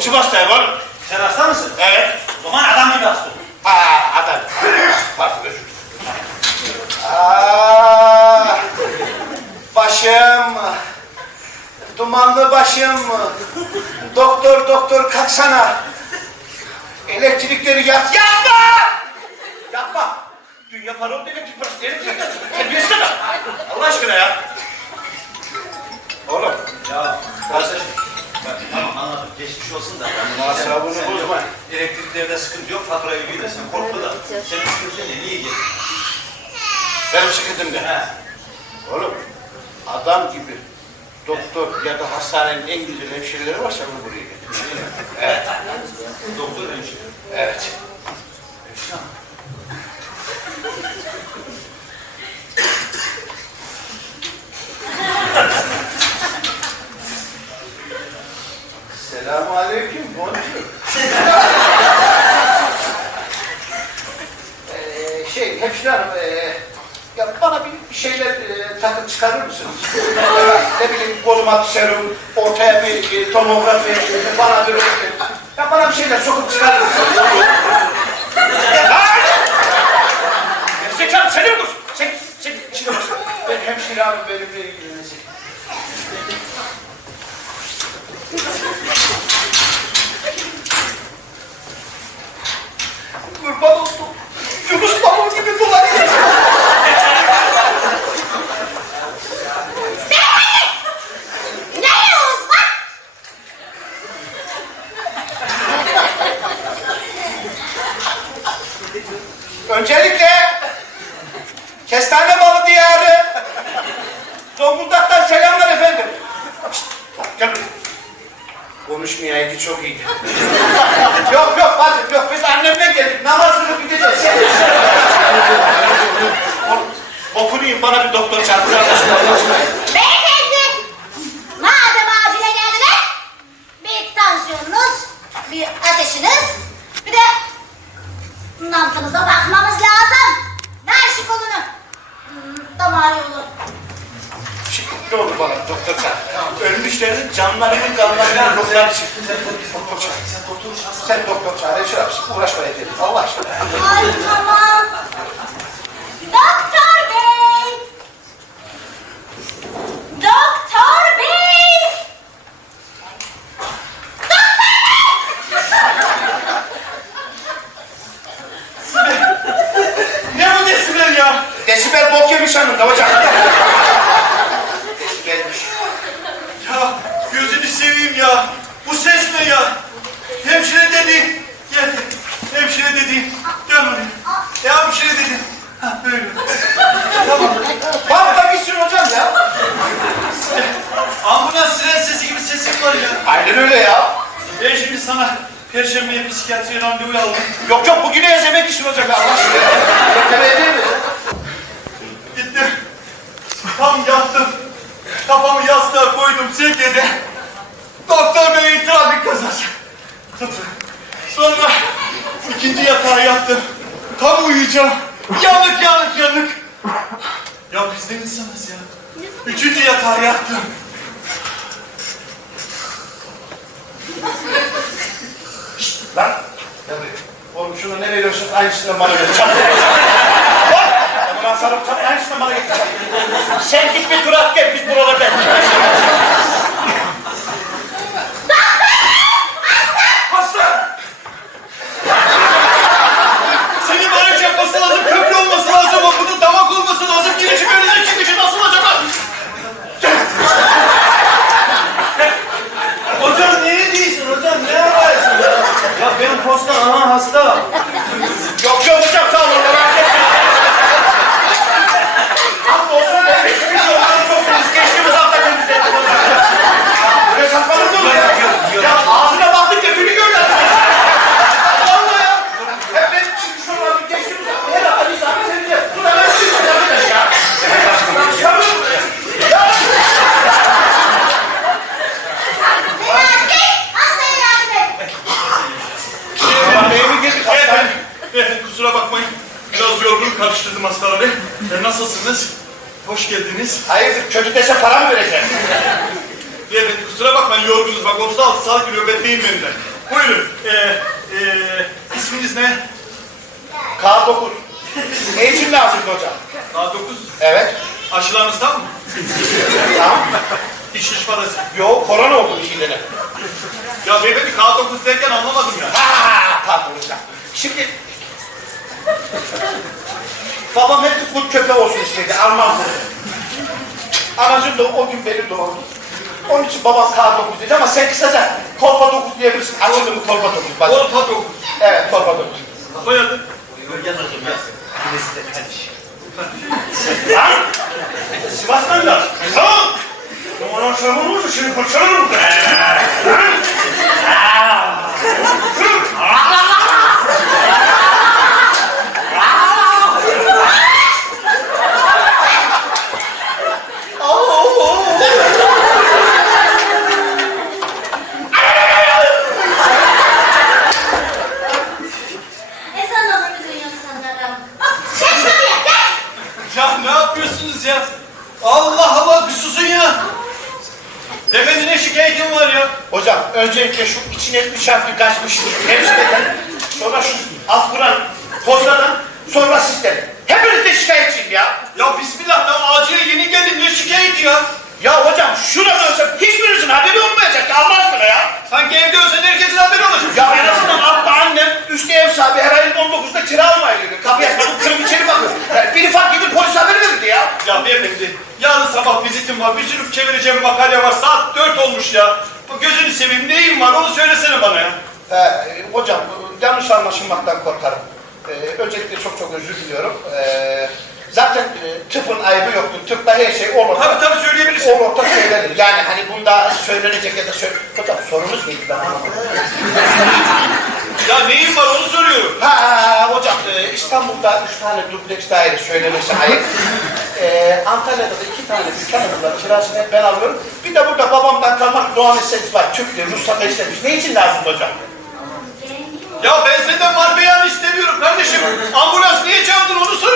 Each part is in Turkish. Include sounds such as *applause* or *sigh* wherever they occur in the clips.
biçim hastayım oğlum. Sen hasta mısın? Evet. O zaman adam gibi hasta. Ha adam. Bak dur. Aa, başım, dumanlı başım. Doktor doktor kalksana. Elektrikleri yak. Yapma! Yapma. Dünya para oldu elektrik parası. Elektrik parası. Terbiyesiz adam. Allah aşkına ya. Oğlum. Ya kardeşim. Bak, tamam anladım. Geçmiş olsun da. Masrafını Sen bozma. Elektriklerde sıkıntı yok. Faturayı ödeyemezsin. Korkma da. Senin sıkıntın ne? Niye geldin? Benim sıkıntım ne? He. Oğlum, adam gibi doktor ya da hastanenin en güzel hemşireleri varsa bunu buraya getir. Evet. Doktor hemşire. Evet. Selamun aleyküm, bonjour. *laughs* Ee, şey, hemşire hanım, ee, ya bana bir, şeyler ee, takıp çıkarır mısınız? *laughs* ne bileyim, koluma bir serum, ortaya bir e, tomografi, bana bir... Ya bana bir şeyler sokup çıkarır mısınız? Zekalı sen olursun? Sen, sen bak. Ben hemşire hanım benimle ilgilenecek. Kurban olsun. Yunus balon gibi dolanıyor. Öncelikle kestane balı diyarı Zonguldak'tan selamlar efendim. Şşt, gel buraya. Konuşmayaydı çok iyiydi. *laughs* yok yok bacım yok biz annemle geldik namazını gideceğiz. Sen Oğlum, Bokunu yiyeyim bana bir doktor arkadaşlar. Beyefendi, madem acile geldiler, bir tansiyonunuz, bir ateşiniz, bir de nabzınıza bakmamız lazım. Ver şu kolunu. Hmm, Damar yolu. Ne olur bana doktor çarp. Ölmüşlerin canlarının kanlarının ruhları çıktı. Sen doktor çağır. Sen doktor çağır. Şöyle yapsın. Uğraşma yeter. Allah aşkına. Ay tamam. Doktor bey. Doktor bey. Ne bu desibel ya? Desibel bok yemiş hanımda hocam. Desibelmiş. Ya gözünü seveyim ya. Bu ses ne ya? Hemşire dedi. Gel. Hemşire dedi. Gel buraya. Ya hemşire dedi. Ha böyle. tamam. Bak da gitsin hocam ya. Ambulans siren sesi gibi sesin var ya. Aynen öyle ya. Ben şimdi sana Perşembeye psikiyatriye randevu aldım. Yok yok bugüne ezemek gitsin hocam. Allah aşkına. Beklemeye değil mi? Gittim. Tam yattım. Kafamı yastığa koydum sedyede. Doktor bey trafik kazası. Sonra ikinci yatağa yattım. Tam uyuyacağım. Yanık yanık yanık. Ya biz ne insanız ya. Üçüncü yatağa yattım. Lan. Gel buraya. Oğlum şunu ne veriyorsun aynısından bana ver. Çabuk. Ya buna sarıp çabuk aynısından bana getir. Sen git bir tur at gel biz buralarda. Hasta! Senin bana şey yapması lazım, köprü olması lazım, o bunun damak olması lazım, girişi böyle çıkışı nasıl acaba? hocam niye değilsin hocam, ne yaparsın ya? Ya benim posta ana hasta. Yok yok hocam sağ olun. Merak etmeyin. kusura bakmayın. Biraz yorgun karıştırdım hastaları. E, nasılsınız? Hoş geldiniz. Hayırdır kötü dese para mı vereceksin? Beyefendi kusura bakmayın yorgunuz. Bak 36 saat bir nöbetteyim ben de. Buyurun. E, e, isminiz ne? K9. Ne için lazım hocam? A9. Evet. Aşılarınız tam mı? Tamam. İş iş parası. Yo korona oldu şeylere. Ya beyefendi K9 derken anlamadım ya. Ha, pardon hocam. Şimdi babam hep bu köpeği olsun istedi. Alman bunu. Anacım da o gün beni doğurdu. Onun için babam K9 dedi ama sen kısaca kolpa 9 diyebilirsin. Açıldı mı kolpa 9? Bak. Orta 9. Evet kolpa 9. Soyadı? Lan! Sivas'tan da. Tamam. Numaran şamur mu? Şimdi kurtarırım. Ezan Ya ne yapıyorsunuz ya? Allah Allah bir susun ya. Beyefendi ne şikayetin var ya? Hocam öncelikle şu içine üç harfli kaçmış hemşireden, sonra şu Afgan postadan, sonra sizden. Hepiniz de şikayetçiyim ya. Ya bismillah ben acile yeni geldim ne şikayeti ya? Ya hocam şuradan ölsem hiçbirinizin haberi olmayacak ya Allah aşkına ya. Sanki evde ölsen herkesin haberi olacak. Ya en azından altta annem, üstte ev sahibi her ayın 19'da kira almaya geliyor. Kapıyı açmadım, kırıp içeri bakıyor. Yani biri fark edip polis haberi verirdi ya. Ya beyefendi yarın sabah vizitim var bir sürü çevireceğim makale var saat 4 olmuş ya. Bu gözünü seveyim neyin var onu söylesene bana ya. Ee, hocam yanlış anlaşılmaktan korkarım. Ee, öncelikle çok çok özür diliyorum. Ee, zaten e, tıpın ayıbı yoktu. Tıpta her şey olur. Tabii tabii söyleyebilirsin. O nokta söylenir. Yani hani bunda söylenecek ya da söyle... Hocam sorunuz neydi ben anlamadım. Ya neyin var onu soruyorum. Ha hocam e, İstanbul'da üç tane dubleks daire söylemesi ayıp. E, Antalya'da da iki tane dükkan var. Kirasını hep ben alıyorum. Bir de burada babamdan kalmak Doğan Esneti var. Türk'te, Rusya'da istemiş. Ne için lazım hocam? Ya ben senden mal istemiyorum kardeşim. Ambulans niye çağırdın onu soruyorum.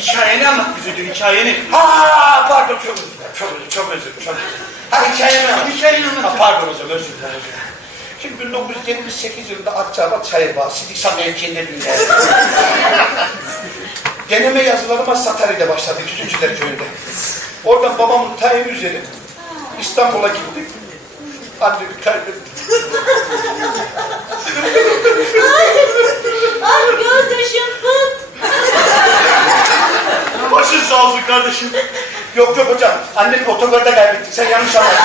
Nedir hikayeni? Ha pardon çok özür dilerim. Çok özür, çok özür, çok özür. Ha hikayemi anlat. Hikayeni anlat. Ha pardon hocam özür dilerim. özür dilerim. Şimdi 1978 yılında Akçabat Çayırbağı, Sidiksa mevkiinde bir yer. Deneme yazılarıma Sakarya'da başladı, Kütücüler Köyü'nde. Oradan babamın tayin üzeri İstanbul'a gittik. Annemi kaybettim. Ay gözyaşım fıt. Başın sağ olsun kardeşim. Yok yok hocam, annemi otogarda kaybettik. Sen yanlış anladın.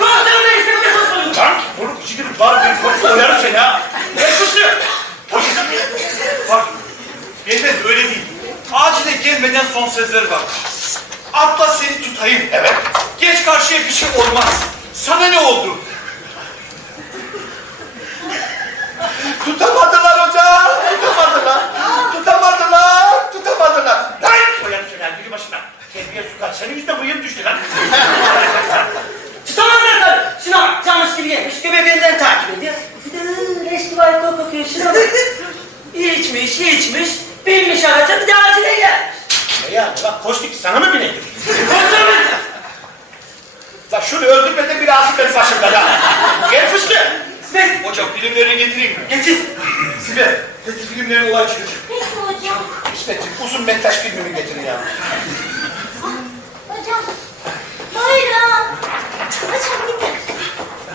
Bırak sen de istemeye saçmalıyorsun. Lan bunu içidir var bir korku oyarım seni ha. Ne sustu? Poşetim. Bak. Beyefendi öyle değil. Acile gelmeden son sözleri var. Atla seni tutayım. Evet. Geç karşıya bir şey olmaz. Sana ne oldu? Tutamadılar hocam, tutamadılar. Tutamadılar, tutamadılar. Lan! Oyarım seni ha. Yürü başına. Senin yüzünden bıyığım düştü lan. *laughs* Tutamazlar tabii. Şuna bak camış gibi yemiş. Göbeği benden takip ediyor. Bir de gibi ayakla bakıyor. Şuna bak. *laughs* İçmiş, içmiş. Binmiş araca bir de acile gelmiş. Ne yani lan kostik sana mı bineyim? Kontrol edin. La şunu öldürmeden bir ağzı beni başımda ya. Gel fıstık. İsmet. Hocam filmlerini getireyim mi? Getir. Sibel, getir filmlerin olay çıkacak. Peki hocam. İsmetciğim uzun metraj filmimi getirin ya. Hocam. Buyurun. Bir dakika.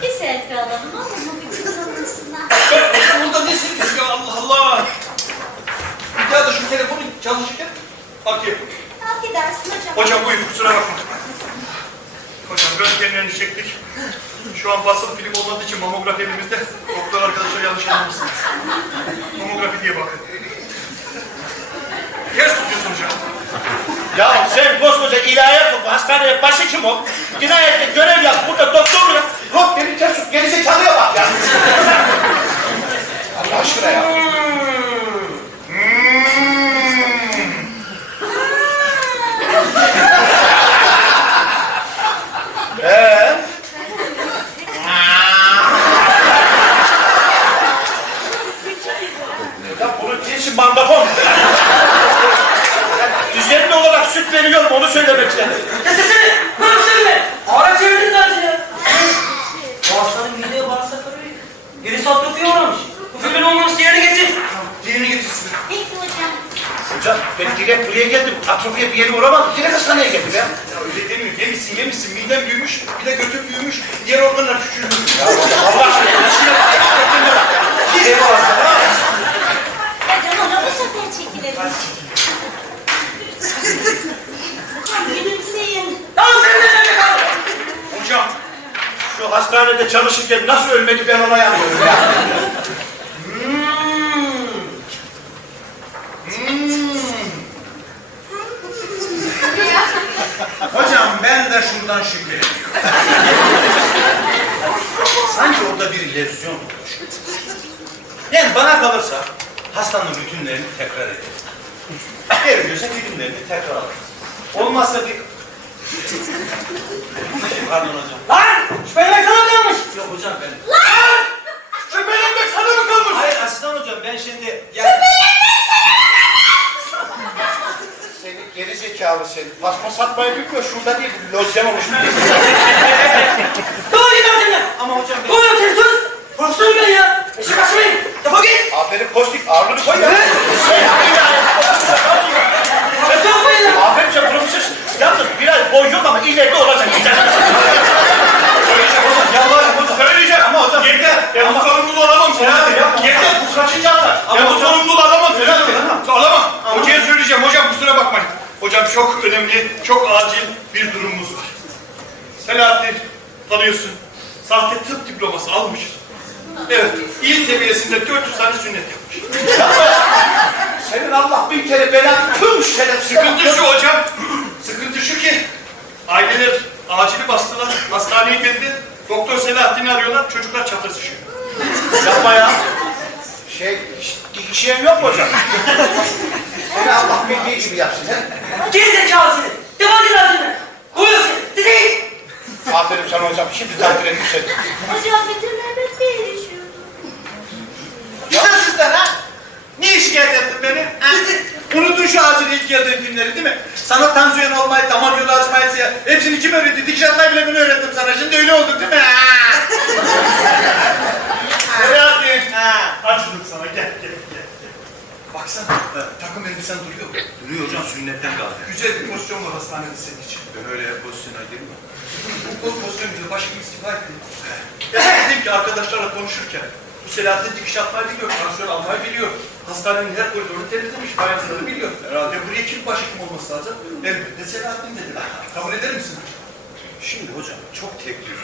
Bir selfie alalım olur mu? Bir kız odasından. Burada ne silmiş ya Allah Allah. Bir daha da şu telefonu çalışırken bakayım. Affedersin hocam. Hocam buyur kusura bakma. Hocam röntgenlerini çektik. Şu an basılı film olmadığı için mamografi elimizde. Doktor arkadaşlar yanlış anlamışsınız. Mamografi diye bakın. Ters tutuyorsun hocam. Ya sen koskoca ilahiyat oku, hastaneye başı kim o? Cinayette görev yap, burada doktor yap? Yok beni ters tut. Gerizekalıya bak ya. Allah aşkına ya. Ee? Ya bunun cinsi. Süt veriyorum, onu söylemek istedim. Getirsene. Ne yapıyorsun be? Ara çevirdin zaten ya. Bu hastanın mideye bağırsak arıyor. Geri satrofya uğramış. Bu filmin olmaması yerine getir. Diğerini getirsin. Peki hocam. Hocam ben direkt buraya geldim. Atrofiye bir yere uğramadım. Direkt hastaneye geldim ya. Ya öyle demiyor. Yemişsin yemişsin. Miden büyümüş. Bir de götün büyümüş. Diğer organlar küçülmüş. Ya Allah aşkına. ilişkine bak. Kendine bak ya. Eyvallah. Hocam ona bu sefer çekilelim. Hocam gülümseyin. Tamam sen de nerede kaldın? Hocam. Şu hastanede çalışırken nasıl ölmedi ben ona yanıyorum ya. Hocam ben de şuradan şüpheleniyorum. Sanki orada bir lezyon olmuş. Yani bana kalırsa hastanın rutinlerini tekrar ederiz. Gerekiyorsa filmlerini tekrar alırız. Olmazsa bir... Pardon hocam. Lan! Şüpheliler sana kalmış. Yok hocam benim. Şüphelenmek sana mı kalmış? Hayır asistan hocam ben şimdi... Yani... Seni gerizekalı seni. Paspas satmayı bilmiyor. Şurada değil. Lozyan olmuş. Doğru git artık Ama hocam ben... Doğru sen sus. Profesör ben ya. Eşi kaçmayın. Defol git. Aferin Kostik. Ağırlığını koy ya. Aferin sen profesör. Yalnız biraz boy yok ama ileride olacak. Söyleyeceğim hocam. Yalvarırım hocam. Söyleyeceğim. Ama hocam. Yeter. Ben bu sorumluluğu alamam Selahattin. Yeter. Bu kaçıncı atar? Ben bu sorumluluğu alamam Selahattin. Alamam. Hocaya söyleyeceğim. Hocam kusura bakmayın. Hocam çok önemli, çok acil bir durumumuz var. Selahattin tanıyorsun. Sahte tıp diploması almış. Evet, il seviyesinde 400 tane sünnet yapmış. *laughs* Senin Allah bin kere belanı. Tüm şerefsiz. Sıkıntı şu hocam. Sıkıntı şu ki aileler acili bastılar. Hastaneye geldi. Doktor Selahattin'i arıyorlar. Çocuklar çatır sıçıyor. *laughs* Yapma ya. Şey, dikişeyen yok mu hocam? Seni Allah bildiği gibi yapsın. He? Geri zekalı seni. Defol git artık. Uyuyor seni. Git. Aferin sana hocam. Şimdi takdir ettim seni. Hocam bütün nöbet değişiyor. Güzel sizden ha? Niye şikayet ettin beni? Ha? Unuttun şu acil ilk geldiğin günleri değil mi? Sana tansiyon olmayı, damar yolu açmayı, hepsini kim öğretti? Dikiş atmayı bile ben öğrettim sana. Şimdi öyle olduk değil mi? *laughs* Selahattin. Acıdım sana. Gel, gel, gel. Baksana, takım elbisen duruyor. Duruyor hocam sünnetten kaldı. Güzel bir pozisyon var hastanede senin için. Ben öyle pozisyona girme. Bu pozisyon güzel, başım istifa etti. Dedim ki arkadaşlarla konuşurken, bu Selahattin dikiş atmayı biliyor, tansiyon almayı biliyor. Hastanenin her koridorunu temizlemiş, bayanları biliyor. Herhalde buraya kim başhekim olması lazım? Elbette Selahattin dediler. Kabul eder misin? Şimdi hocam çok teklif.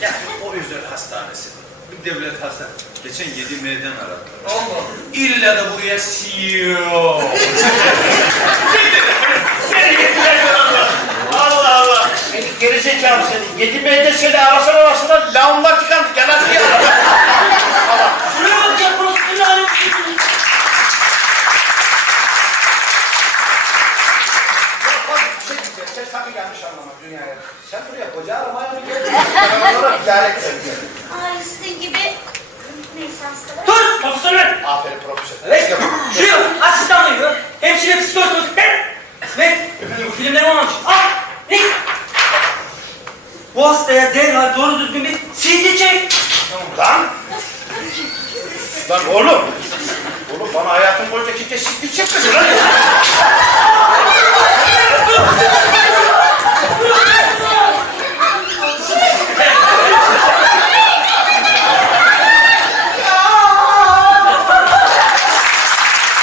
Yani o özel hastanesi. Bir devlet hastanesi. Geçen 7 M'den aradı. Allah Allah. İlla da buraya CEO. Seni getireceğim Allah Allah. Seni gerizekalı seni. Yedi beyde seni arasana arasana lağımlar tıkandı. Gel hadi ya. Şuraya bak ya profesyonel alet. Bak bir şey diyeceğim. Sen sakın yanlış anlama dünyaya. Sen buraya koca aramaya mı geldin? İdare edeceğim. Ay sizin gibi neyse hastalar. Dur profesyonel. Aferin profesör. Evet. Şuraya asistan uyuyor. Hemşire psikolog çocuklar. İsmet. Efendim bu filmlerim olmamış. Al. Ne? Bu hastaya derhal doğru düzgün bir CT çek. Lan! Lan oğlum! Oğlum bana hayatım boyunca kimse siktir çekmedi lan.